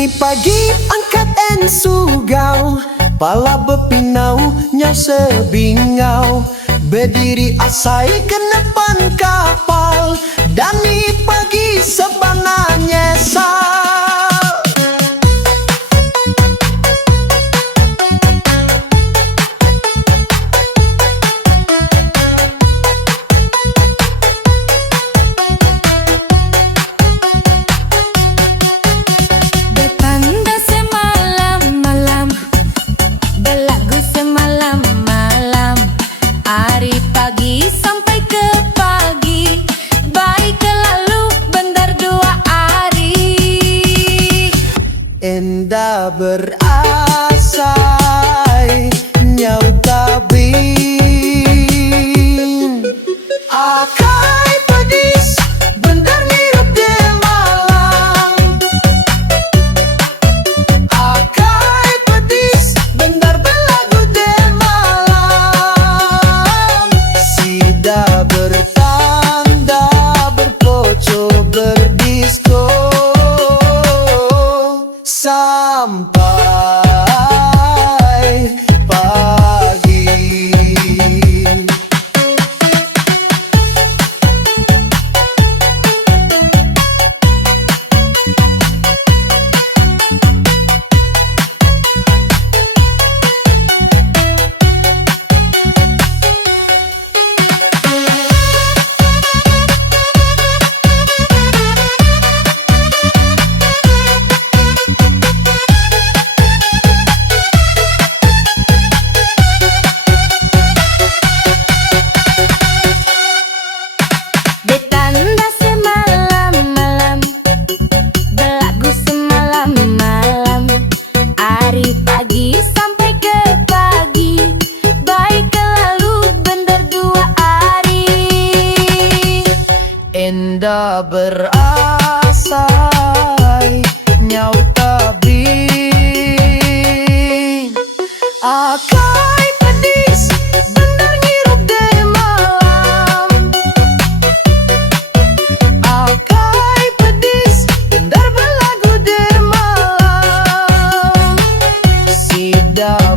Dani pagi angkat en sugau, pala bepinau nya sebingau, berdiri asai ke depan kapal. Dani pagi sebana nyesal. Enda berasai nyau tabing, akai pedis bentar ngirup de malam, akai pedis bentar belagu de malam. Sida bertanda berpoco berdisko sampai pagi. Enda berasai nyau tabing, akai pedis bentar ngirup de malam, akai pedis bentar belagu de malam. Sida